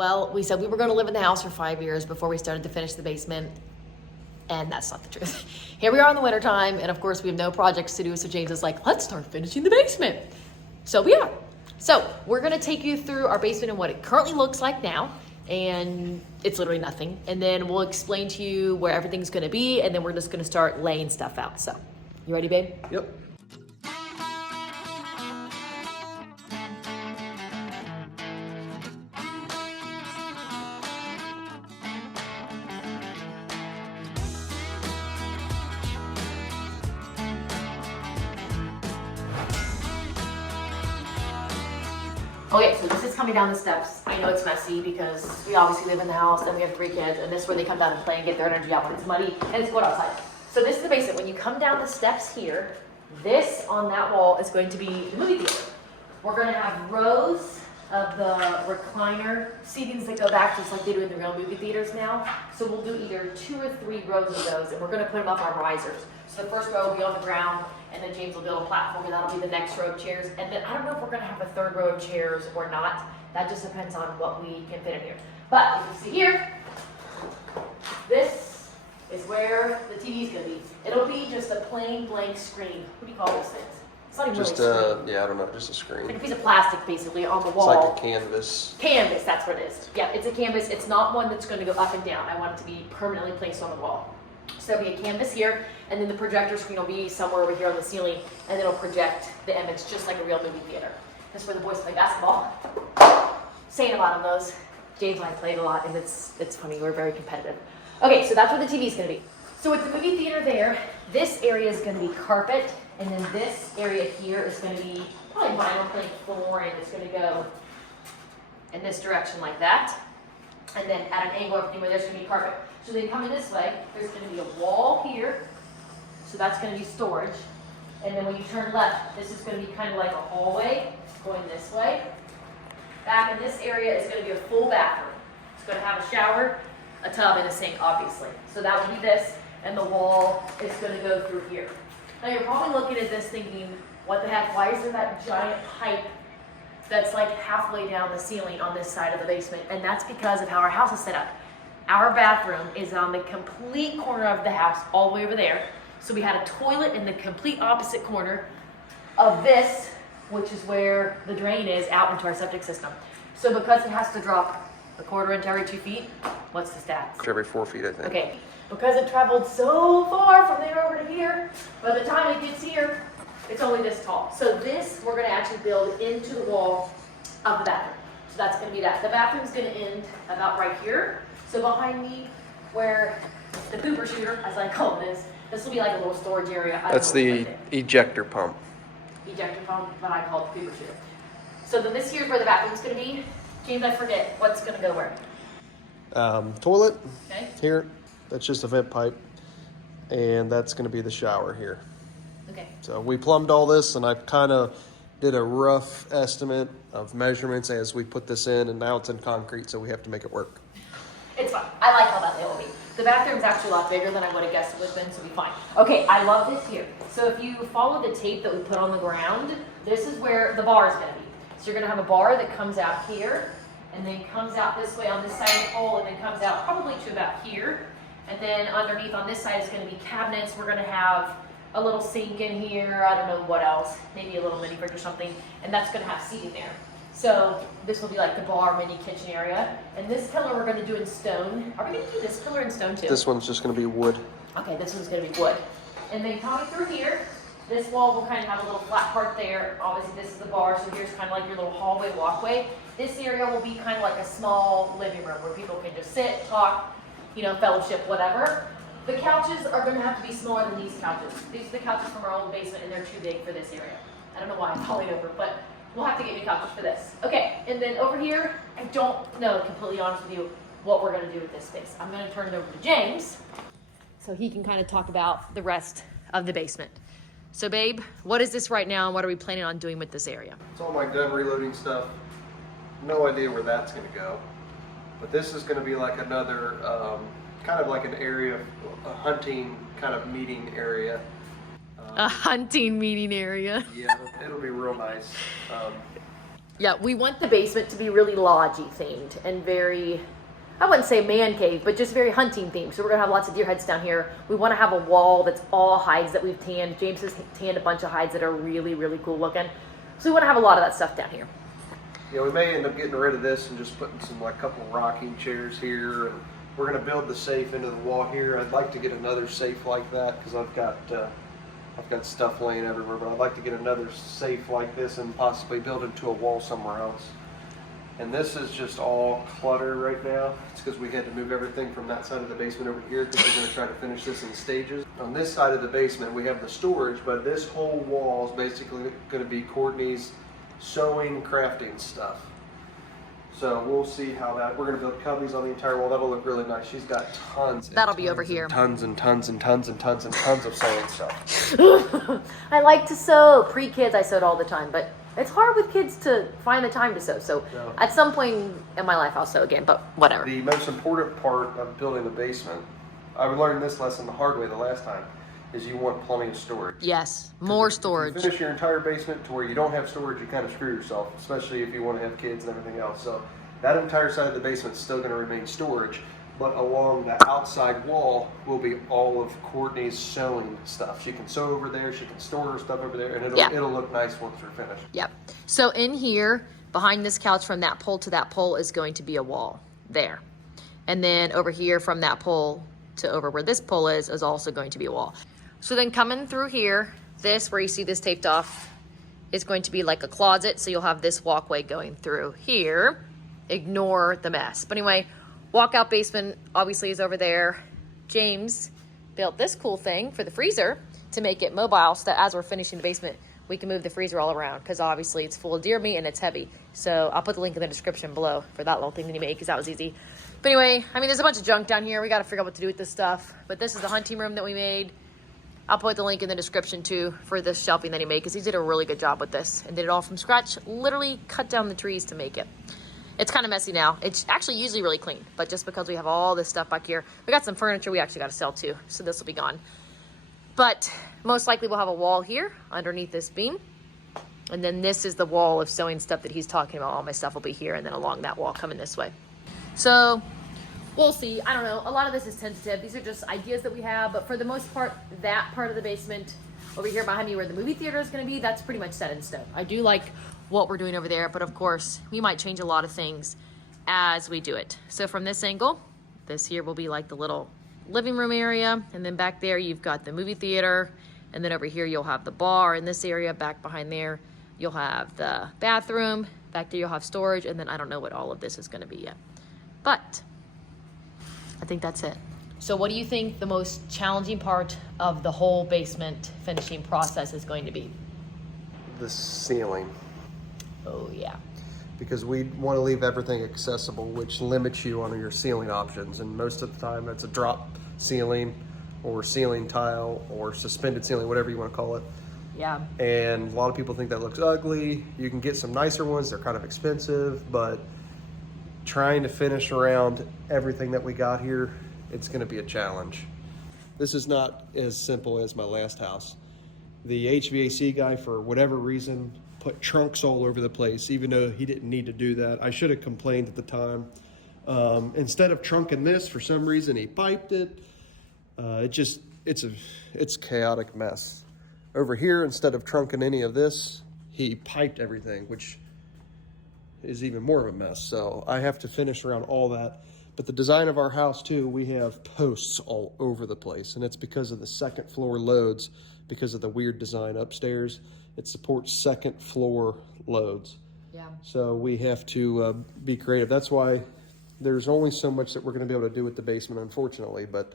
Well, we said we were going to live in the house for 5 years before we started to finish the basement. And that's not the truth. Here we are in the wintertime, and of course we have no projects to do, so James is like, let's start finishing the basement. So we are. So we're gonna take you through our basement and what it currently looks like now, and it's literally nothing. And then we'll explain to you where everything's gonna be, and then we're just gonna start laying stuff out. So, you ready, babe? Yep. Okay, so this is coming down the steps. I know it's messy because we obviously live in the house and we have 3 kids, and this is where they come down and play and get their energy out when it's muddy and it's cold outside. So this is the basement. When you come down the steps here, this on that wall is going to be the movie theater. We're gonna have rows of the recliner seatings that go back just like they do in the real movie theaters now. So we'll do either 2 or 3 rows of those, and we're gonna put them up on risers. So the first row will be on the ground, and then James will build a platform, and that'll be the next row of chairs. And then I don't know if we're gonna have a 3rd row of chairs or not. That just depends on what we can fit in here. But if you see here, this is where the TV is gonna be. It'll be just a plain blank screen. What do you call those things? It's not even Just really a screen. yeah, I don't know, just a screen. Like a piece of plastic basically on the It's wall. like a canvas. Canvas, that's what it is. Yeah, it's a canvas. It's not one that's going to go up and down. I want it to be permanently placed on the wall. So there'll be a canvas here, and then the projector screen will be somewhere over here on the ceiling, and it'll project the image just like a real movie theater. That's where the boys play basketball. Saying about them those. James and I played a lot, and it's funny. We're very competitive. Okay, so that's where the TV is going to be. So with the movie theater there, this area is going to be carpet, and then this area here is going to be probably vinyl plank flooring. It's going to go in this direction like that. And then at an angle, everything where there's going to be carpet. So then coming this way, there's going to be a wall here. So that's going to be storage. And then when you turn left, this is going to be kind of like a hallway going this way. Back in this area is going to be a full bathroom. It's going to have a shower, a tub, and a sink, obviously. So that would be this, and the wall is going to go through here. Now you're probably looking at this thinking, what the heck, why is there that giant pipe that's like halfway down the ceiling on this side of the basement? And that's because of how our house is set up. Our bathroom is on the complete corner of the house, all the way over there. So we had a toilet in the complete opposite corner of this, which is where the drain is out into our septic system. So because it has to drop a 1/4 inch every 2 feet, what's the stats? Every 4 feet, I think. Okay, because it traveled so far from there over to here, by the time it gets here, it's only this tall. So this, we're gonna actually build into the wall of the bathroom. So that's gonna be that. The bathroom's gonna end about right here. So behind me, where the pooper shooter, as I call it, is, this will be like a little storage area. That's the ejector pump. Ejector pump, but I call it the pooper shooter. So then this here's where the bathroom's gonna be. James, I forget, what's gonna go where? Toilet Okay. here. That's just a vent pipe. And that's going to be the shower here. Okay. So we plumbed all this, and I kind of did a rough estimate of measurements as we put this in, and now it's in concrete, so we have to make it work. It's fine. I like how that will be. The bathroom's actually a lot bigger than I would have guessed it would have been, so it'll be fine. Okay, I love this here. So if you follow the tape that we put on the ground, this is where the bar is going to be. So you're going to have a bar that comes out here, and then comes out this way on this side of the pole, and then comes out probably to about here. And then underneath on this side is going to be cabinets. We're going to have a little sink in here. I don't know what else. Maybe a little mini fridge or something. And that's going to have seating there. So this will be like the bar, mini kitchen area. And this pillar we're going to do in stone. Are we going to do this pillar in stone too? This one's just going to be wood. Okay, this one's going to be wood. And then coming through here, this wall will kind of have a little flat part there. Obviously this is the bar, so here's kind of like your little hallway walkway. This area will be kind of like a small living room where people can just sit, talk, you know, fellowship, whatever. The couches are going to have to be smaller than these couches. These are the couches from our old basement, and they're too big for this area. I don't know why I'm falling over, but we'll have to get new couches for this. Okay, and then over here, I don't know, completely honest with you, what we're going to do with this space. I'm going to turn it over to James so he can kind of talk about the rest of the basement. So babe, what is this right now, and what are we planning on doing with this area? It's all my gun reloading stuff. No idea where that's going to go. But this is going to be like another, kind of like an area, a hunting kind of meeting area. A hunting meeting area. Yeah, it'll be real nice. Yeah, we want the basement to be really lodgy themed and very, I wouldn't say man cave, but just very hunting themed. So we're gonna have lots of deer heads down here. We wanna have a wall that's all hides that we've tanned. James has tanned a bunch of hides that are really, really cool looking. So we wanna have a lot of that stuff down here. Yeah, we may end up getting rid of this and just putting some like couple rocking chairs here, and we're gonna build the safe into the wall here. I'd like to get another safe like that because I've got stuff laying everywhere, but I'd like to get another safe like this and possibly build it to a wall somewhere else. And this is just all clutter right now. It's because we had to move everything from that side of the basement over here because we're going to try to finish this in stages. On this side of the basement, we have the storage, but this whole wall is basically going to be Courtney's sewing, crafting stuff. So we'll see how that, we're going to build cubbies on the entire wall. That'll look really nice. She's got tons. That'll be over here. Tons and tons and tons and tons and tons of sewing stuff. I like to sew. Pre-kids, I sewed all the time, but it's hard with kids to find the time to sew. So Yeah. at some point in my life, I'll sew again, but whatever. The most important part of building the basement, I learned this lesson the hard way the last time, is you want plenty of storage. Yes, more If storage. you finish your entire basement to where you don't have storage, you kind of screw yourself, especially if you want to have kids and everything else. So that entire side of the basement is still going to remain storage, but along the outside wall will be all of Courtney's sewing stuff. She can sew over there, she can store her stuff over there, and it'll look nice once we're finished. Yep. So in here, behind this couch from that pole to that pole is going to be a wall there. And then over here from that pole to over where this pole is also going to be a wall. So then coming through here, this, where you see this taped off, is going to be like a closet. So you'll have this walkway going through here. Ignore the mess. But anyway, walkout basement obviously is over there. James built this cool thing for the freezer to make it mobile so that as we're finishing the basement, we can move the freezer all around because obviously it's full of deer meat and it's heavy. So I'll put the link in the description below for that little thing that he made because that was easy. But anyway, I mean, there's a bunch of junk down here. We got to figure out what to do with this stuff. But this is the hunting room that we made. I'll put the link in the description too for the shelving that he made because he did a really good job with this and did it all from scratch. Literally cut down the trees to make it. It's kind of messy now. It's actually usually really clean, but just because we have all this stuff back here, we got some furniture we actually got to sell too, so this will be gone. But most likely we'll have a wall here underneath this beam. And then this is the wall of sewing stuff that he's talking about. All my stuff will be here and then along that wall coming this way. So we'll see. I don't know. A lot of this is tentative. These are just ideas that we have, but for the most part, that part of the basement over here behind me where the movie theater is going to be, that's pretty much set in stone. I do like what we're doing over there, but of course we might change a lot of things as we do it. So from this angle, this here will be like the little living room area, and then back there you've got the movie theater, and then over here you'll have the bar. In this area back behind there you'll have the bathroom, back there you'll have storage, and then I don't know what all of this is going to be yet, but I think that's it. So what do you think the most challenging part of the whole basement finishing process is going to be? The ceiling. Oh yeah. Because we want to leave everything accessible, which limits you on your ceiling options. And most of the time that's a drop ceiling or ceiling tile or suspended ceiling, whatever you want to call it. Yeah. And a lot of people think that looks ugly. You can get some nicer ones. They're kind of expensive, but trying to finish around everything that we got here, it's going to be a challenge. This is not as simple as my last house. The HVAC guy, for whatever reason, put trunks all over the place, even though he didn't need to do that. I should have complained at the time. Instead of trunking this, for some reason, he piped it. It's a chaotic mess. Over here, instead of trunking any of this, he piped everything, which is even more of a mess. So I have to finish around all that. But the design of our house too, we have posts all over the place, and it's because of the second floor loads, because of the weird design upstairs. It supports second floor loads. Yeah. So we have to be creative. That's why there's only so much that we're going to be able to do with the basement, unfortunately. But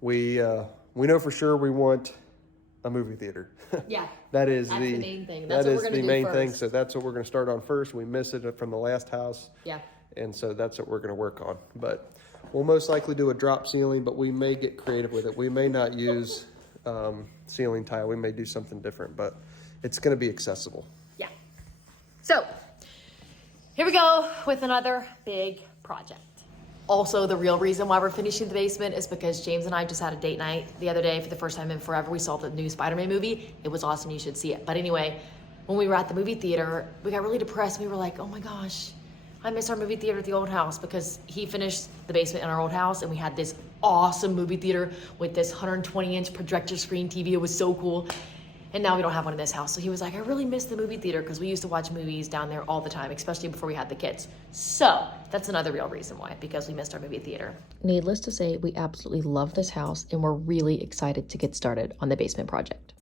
we know for sure we want a movie theater. Yeah. That's the main thing. That is the main thing. So that's what we're going to start on first. We missed it from the last house. Yeah. And so that's what we're going to work on. But we'll most likely do a drop ceiling, but we may get creative with it. We may not use ceiling tile. We may do something different, but it's going to be accessible. Yeah. So here we go with another big project. Also, the real reason why we're finishing the basement is because James and I just had a date night the other day for the first time in forever. We saw the new Spider-Man movie. It was awesome. You should see it. But anyway, when we were at the movie theater, we got really depressed. We were like, oh my gosh, I miss our movie theater at the old house, because he finished the basement in our old house and we had this awesome movie theater with this 120-inch projector screen TV. It was so cool. And now we don't have one in this house. So he was like, I really miss the movie theater, because we used to watch movies down there all the time, especially before we had the kids. So that's another real reason why, because we missed our movie theater. Needless to say, we absolutely love this house and we're really excited to get started on the basement project.